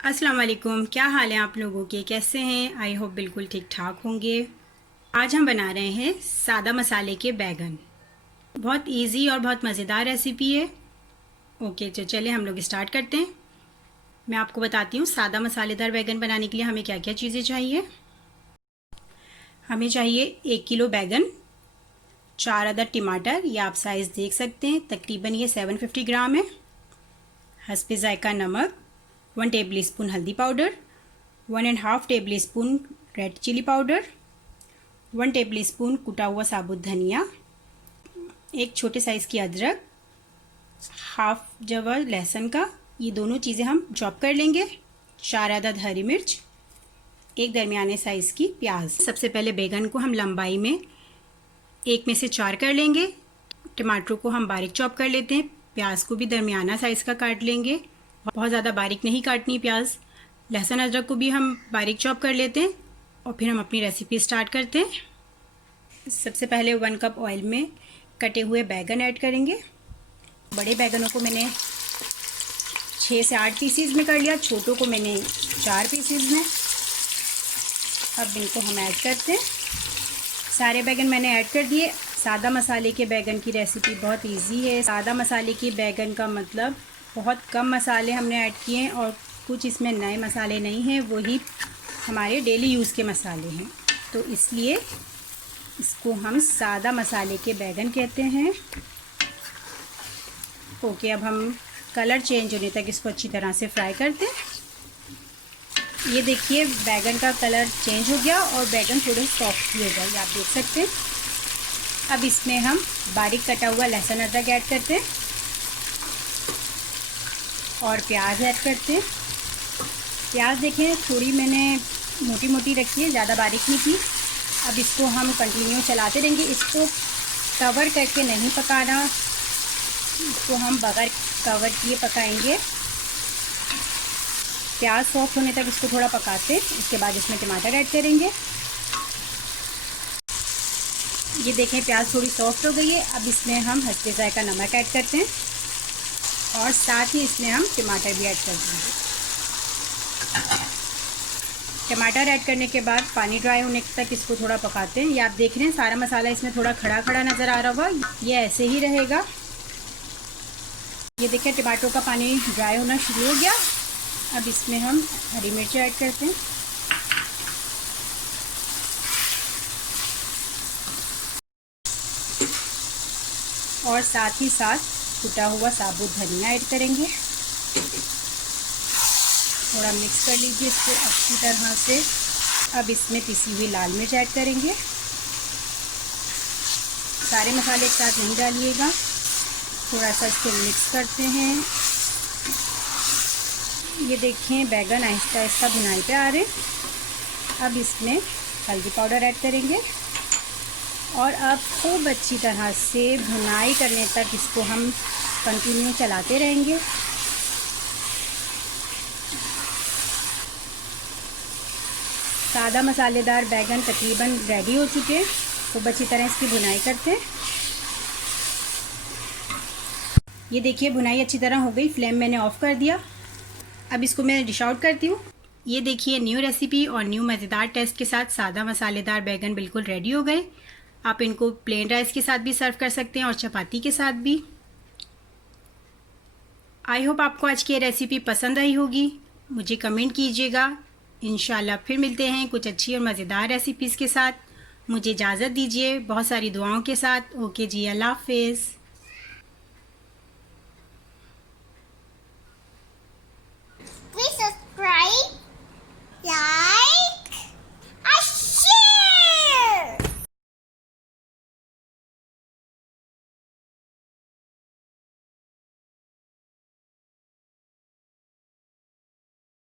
अस्सलाम वालेकुम। क्या हाल है आप लोगों के, कैसे हैं? आई होप बिल्कुल ठीक ठाक होंगे। आज हम बना रहे हैं सादा मसाले के बैगन। बहुत इजी और बहुत मज़ेदार रेसिपी है। ओके, तो चलिए हम लोग स्टार्ट करते हैं। मैं आपको बताती हूँ सादा मसालेदार बैगन बनाने के लिए हमें क्या क्या चीज़ें चाहिए। हमें चाहिए 1 किलो बैगन, 4 अदद टमाटर, या आप साइज़ देख सकते हैं, तकरीबन ये 750 ग्राम है। हस्बे ज़ायका नमक, 1 टेबल स्पून हल्दी powder, 1.5 tablespoon red chilli powder, 1 tablespoon कुटा हुआ साबुत धनिया, एक छोटे साइज़ की अदरक, हाफ जवा लहसुन का, ये दोनों चीज़ें हम चॉप कर लेंगे, 4 अदद हरी मिर्च, एक दरमियाने साइज़ की प्याज। सबसे पहले बैगन को हम लंबाई में 1 में से 4 कर लेंगे। टमाटरों को हम बारीक चॉप कर लेते हैं। प्याज को भी दरमियाना साइज़ का काट लेंगे, बहुत ज़्यादा बारीक नहीं काटनी प्याज। लहसुन अदरक को भी हम बारीक चॉप कर लेते हैं और फिर हम अपनी रेसिपी स्टार्ट करते हैं। सबसे पहले 1 कप ऑयल में कटे हुए बैगन ऐड करेंगे। बड़े बैगनों को मैंने 6 से 8 पीसीज में कर लिया, छोटों को मैंने 4 पीसीज में। अब इनको हम ऐड करते हैं। सारे बैगन मैंने ऐड कर दिए। सादा मसाले के बैगन की रेसिपी बहुत इजी है। सादा मसाले के बैगन का मतलब बहुत कम मसाले हमने ऐड किए हैं और कुछ इसमें नए मसाले नहीं हैं, वही हमारे डेली यूज़ के मसाले हैं, तो इसलिए इसको हम सादा मसाले के बैगन कहते हैं। ओके, अब हम कलर चेंज होने तक इसको अच्छी तरह से फ्राई करते हैं। ये देखिए बैगन का कलर चेंज हो गया और बैगन थोड़े सॉफ्ट भी हो गए, आप देख सकते हैं। अब इसमें हम बारीक कटा हुआ लहसुन अदरक ऐड करते हैं और प्याज ऐड करते हैं। प्याज देखें थोड़ी मैंने मोटी मोटी रखी है, ज़्यादा बारीक नहीं की। अब इसको हम कंटिन्यू चलाते रहेंगे। इसको कवर करके नहीं पकाना, इसको हम बगैर कवर किए पकाएंगे। प्याज सॉफ्ट होने तक इसको थोड़ा पकाते हैं। उसके बाद इसमें टमाटर ऐड करेंगे। ये देखें प्याज थोड़ी सॉफ्ट हो गई है। अब इसमें हम हस्बे ज़ायका नमक ऐड करते हैं और साथ ही इसमें हम टमाटर भी ऐड कर देंगे। टमाटर ऐड करने के बाद पानी ड्राई होने तक इसको थोड़ा पकाते हैं। ये आप देख रहे हैं सारा मसाला इसमें थोड़ा खड़ा खड़ा नज़र आ रहा होगा, ये ऐसे ही रहेगा। ये देखिए टमाटरों का पानी ड्राई होना शुरू हो गया। अब इसमें हम हरी मिर्च ऐड करते हैं और साथ ही साथ कुटा हुआ साबुत धनिया ऐड करेंगे। थोड़ा मिक्स कर लीजिए इसको अच्छी तरह से। अब इसमें पिसी हुई लाल मिर्च ऐड करेंगे। सारे मसाले एक साथ नहीं डालिएगा, थोड़ा सा इसको मिक्स करते हैं। ये देखें बैगन आहिस्ता आहिस्ता भुनाई पे आ रहे। अब इसमें हल्दी पाउडर ऐड करेंगे और अब खूब अच्छी तरह से भुनाई करने तक इसको हम कंटिन्यू चलाते रहेंगे। सादा मसालेदार बैगन तकरीबन रेडी हो चुके हैं। खूब अच्छी तरह इसकी भुनाई करते हैं। ये देखिए भुनाई अच्छी तरह हो गई, फ्लेम मैंने ऑफ़ कर दिया। अब इसको मैं डिश आउट करती हूँ। ये देखिए न्यू रेसिपी और न्यू मज़ेदार टेस्ट के साथ सादा मसालेदार बैगन बिल्कुल रेडी हो गए। आप इनको प्लेन राइस के साथ भी सर्व कर सकते हैं और चपाती के साथ भी। आई होप आपको आज की रेसिपी पसंद आई होगी। मुझे कमेंट कीजिएगा। इंशाल्लाह फिर मिलते हैं कुछ अच्छी और मज़ेदार रेसिपीज़ के साथ। मुझे इजाज़त दीजिए बहुत सारी दुआओं के साथ। ओके जी, अल्लाह हाफ़िज़।